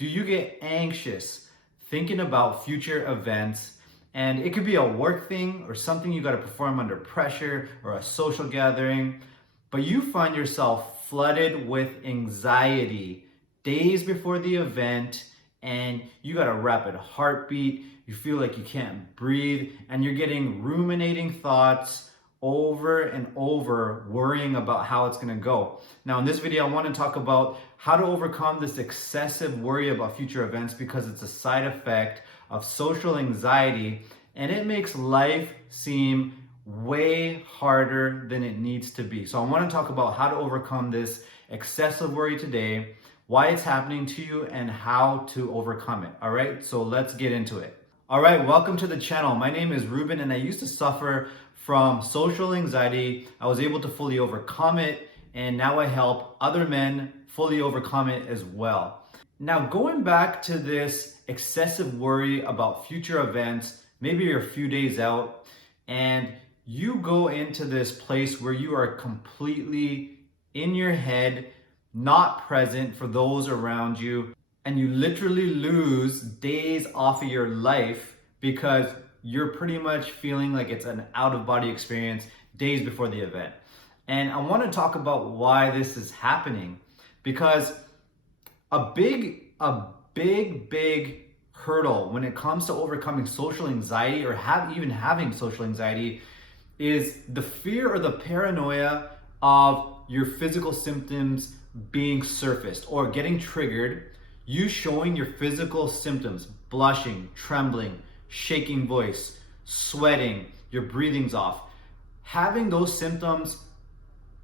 Do you get anxious thinking about future events? And it could be a work thing or something you got to perform under pressure or a social gathering, but you find yourself flooded with anxiety days before the event, and you got a rapid heartbeat, you feel like you can't breathe, and you're getting ruminating thoughts over and over, worrying about how it's going to go. Now, in this video, I want to talk about how to overcome this excessive worry about future events, because it's a side effect of social anxiety and it makes life seem way harder than it needs to be. So I want to talk about how to overcome this excessive worry today, why it's happening to you, and how to overcome it. All right, so let's get into it. All right, welcome to the channel. My name is Ruben and I used to suffer from social anxiety. I was able to fully overcome it, and now I help other men fully overcome it as well. Now, going back to this excessive worry about future events, maybe you're a few days out and you go into this place where you are completely in your head, not present for those around you, and you literally lose days off of your life because you're pretty much feeling like it's an out-of-body experience days before the event. And I want to talk about why this is happening, because a big hurdle when it comes to overcoming social anxiety or even having social anxiety is the fear or the paranoia of your physical symptoms being surfaced or getting triggered. You showing your physical symptoms, blushing, trembling, shaking voice, sweating, your breathing's off. Having those symptoms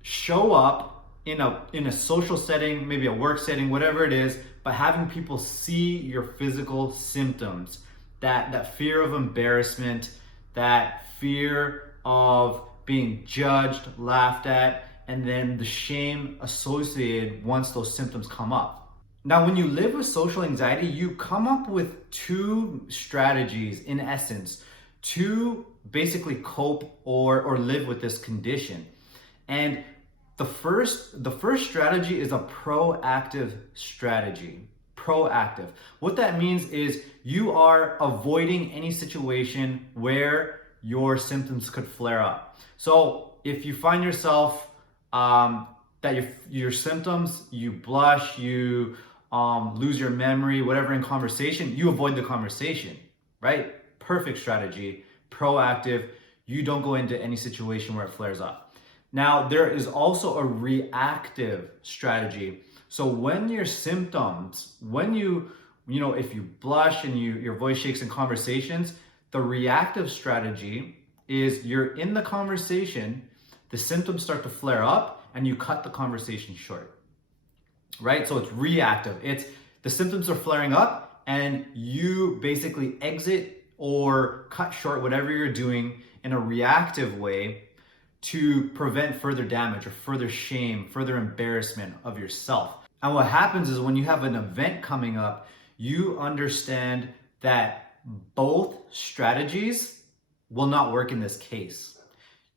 show up in a social setting, maybe a work setting, whatever it is, but having people see your physical symptoms, that fear of embarrassment, that fear of being judged, laughed at, and then the shame associated once those symptoms come up. Now, when you live with social anxiety, you come up with two strategies, in essence, to basically cope or live with this condition. And the first strategy is a proactive strategy. Proactive. What that means is you are avoiding any situation where your symptoms could flare up. So if you find yourself that your symptoms, you blush, you lose your memory, whatever, in conversation, you avoid the conversation, right? Perfect strategy, proactive. You don't go into any situation where it flares up. Now, there is also a reactive strategy. So when your symptoms, if you blush and your voice shakes in conversations, the reactive strategy is you're in the conversation, the symptoms start to flare up, and you cut the conversation short. Right? So it's reactive. It's the symptoms are flaring up and you basically exit or cut short whatever you're doing in a reactive way to prevent further damage or further shame, further embarrassment of yourself. And what happens is when you have an event coming up, you understand that both strategies will not work in this case.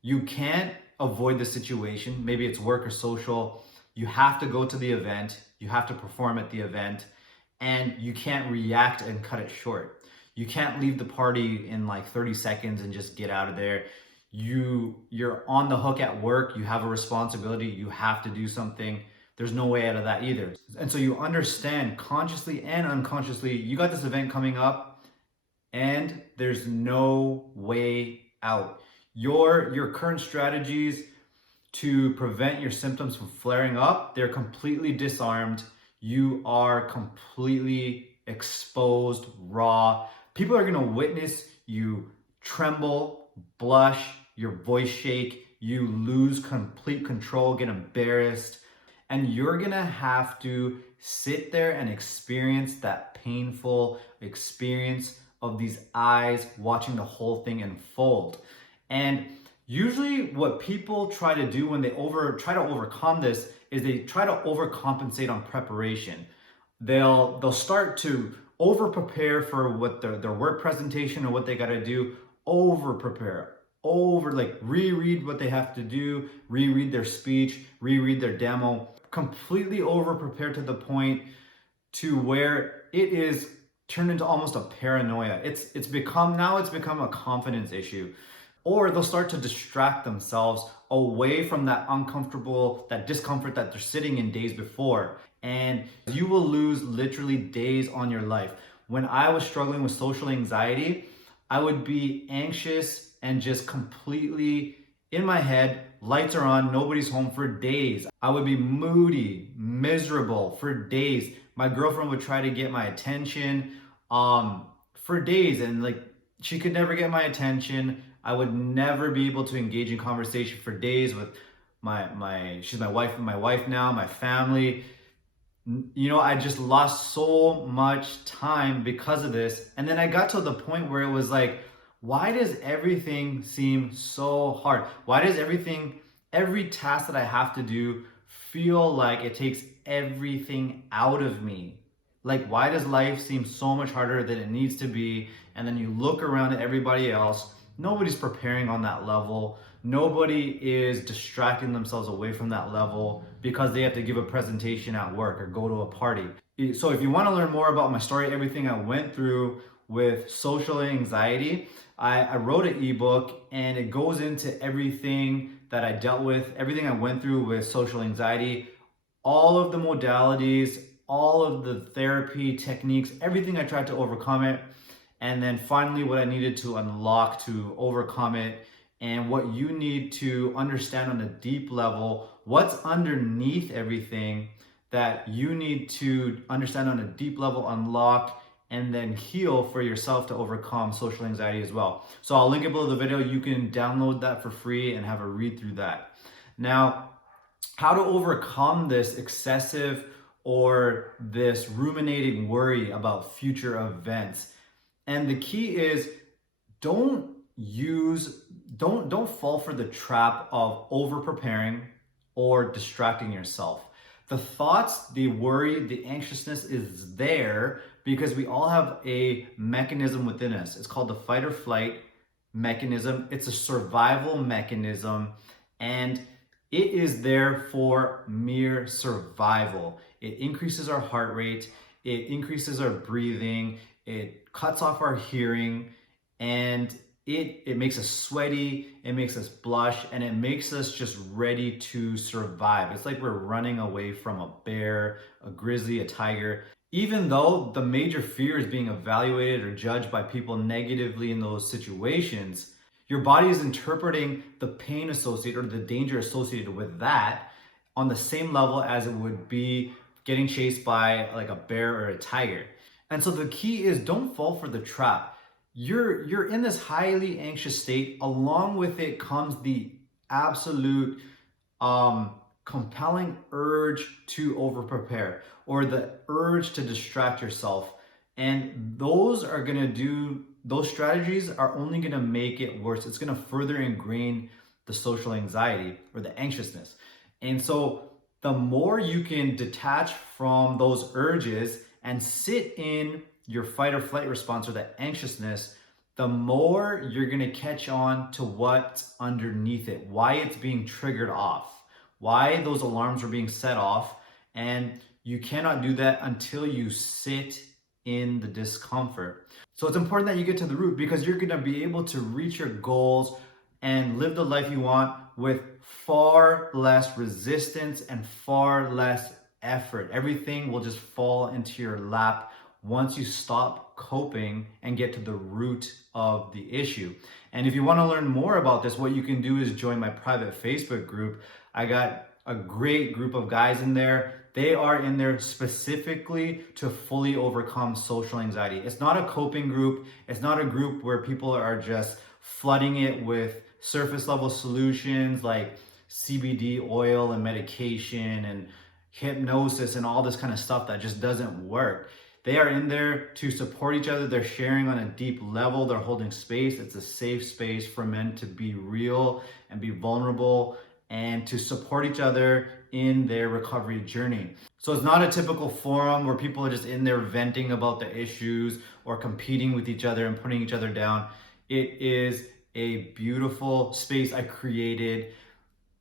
You can't avoid the situation. Maybe it's work or social. You have to go to the event, you have to perform at the event, and you can't react and cut it short. You can't leave the party in like 30 seconds and just get out of there. You're on the hook at work, you have a responsibility, you have to do something. There's no way out of that either. And so you understand consciously and unconsciously, you got this event coming up and there's no way out. Your current strategies to prevent your symptoms from flaring up, they're completely disarmed. You are completely exposed, raw. People are gonna witness you tremble, blush, your voice shake, you lose complete control, get embarrassed, and you're gonna have to sit there and experience that painful experience of these eyes watching the whole thing unfold. And usually what people try to do when they try to overcome this is they try to overcompensate on preparation. They'll start to over-prepare for what their work presentation or what they gotta do, over-prepare, reread what they have to do, reread their speech, reread their demo, completely over-prepare to the point to where it is turned into almost a paranoia. It's become a confidence issue. Or they'll start to distract themselves away from that discomfort that they're sitting in days before. And you will lose literally days on your life. When I was struggling with social anxiety, I would be anxious and just completely in my head, lights are on, nobody's home for days. I would be moody, miserable for days. My girlfriend would try to get my attention for days, and like she could never get my attention. I would never be able to engage in conversation for days with she's my wife now, my family. I just lost so much time because of this. And then I got to the point where it was like, why does everything seem so hard? Why does every task that I have to do feel like it takes everything out of me? Like, why does life seem so much harder than it needs to be? And then you look around at everybody else, nobody's preparing on that level. Nobody is distracting themselves away from that level because they have to give a presentation at work or go to a party. So if you want to learn more about my story, everything I went through with social anxiety, I wrote an ebook, and it goes into everything that I dealt with, everything I went through with social anxiety, all of the modalities, all of the therapy techniques, everything I tried to overcome it. And then finally, what I needed to unlock to overcome it, and what you need to understand on a deep level, what's underneath everything that you need to understand on a deep level, unlock, and then heal for yourself to overcome social anxiety as well. So I'll link it below the video. You can download that for free and have a read through that. Now, how to overcome this excessive or this ruminating worry about future events. And the key is don't fall for the trap of over preparing or distracting yourself. The thoughts, the worry, the anxiousness is there because we all have a mechanism within us. It's called the fight or flight mechanism. It's a survival mechanism, and it is there for mere survival. It increases our heart rate, it increases our breathing, it cuts off our hearing, and it makes us sweaty, it makes us blush, and it makes us just ready to survive. It's like we're running away from a bear, a grizzly, a tiger. Even though the major fear is being evaluated or judged by people negatively in those situations, your body is interpreting the pain associated or the danger associated with that on the same level as it would be getting chased by like a bear or a tiger. And so the key is don't fall for the trap. You're in this highly anxious state. Along with it comes the absolute compelling urge to over prepare or the urge to distract yourself. And those strategies are only going to make it worse. It's going to further ingrain the social anxiety or the anxiousness. And so the more you can detach from those urges and sit in your fight or flight response or that anxiousness, the more you're going to catch on to what's underneath it, why it's being triggered off, why those alarms are being set off. And you cannot do that until you sit in the discomfort. So it's important that you get to the root, because you're going to be able to reach your goals and live the life you want with far less resistance and far less effort. Everything will just fall into your lap once you stop coping and get to the root of the issue. And if you want to learn more about this, what you can do is join my private Facebook group. I got a great group of guys in there. They are in there specifically to fully overcome social anxiety. It's not a coping group. It's not a group where people are just flooding it with surface level solutions like CBD oil and medication and hypnosis and all this kind of stuff that just doesn't work. They are in there to support each other. They're sharing on a deep level. They're holding space. It's a safe space for men to be real and be vulnerable and to support each other in their recovery journey. So it's not a typical forum where people are just in there venting about the issues or competing with each other and putting each other down. It is a beautiful space I created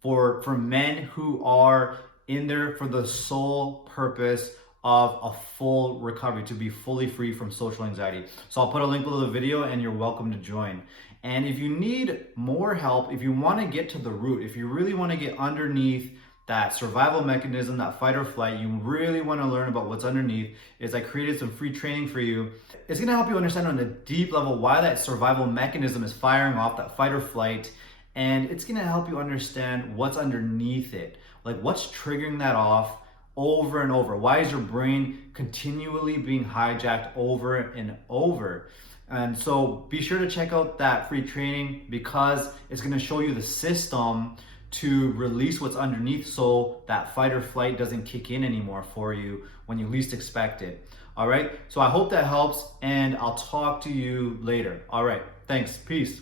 for men who are in there for the sole purpose of a full recovery, to be fully free from social anxiety. So I'll put a link below the video and you're welcome to join. And if you need more help, if you want to get to the root, if you really want to get underneath that survival mechanism, that fight or flight, you really want to learn about what's underneath, is I created some free training for you. It's going to help you understand on a deep level why that survival mechanism is firing off, that fight or flight, and it's going to help you understand what's underneath it, like what's triggering that off over and over. Why is your brain continually being hijacked over and over? And so be sure to check out that free training, because it's going to show you the system to release what's underneath so that fight or flight doesn't kick in anymore for you when you least expect it. All right, so I hope that helps, and I'll talk to you later. All right, thanks, peace.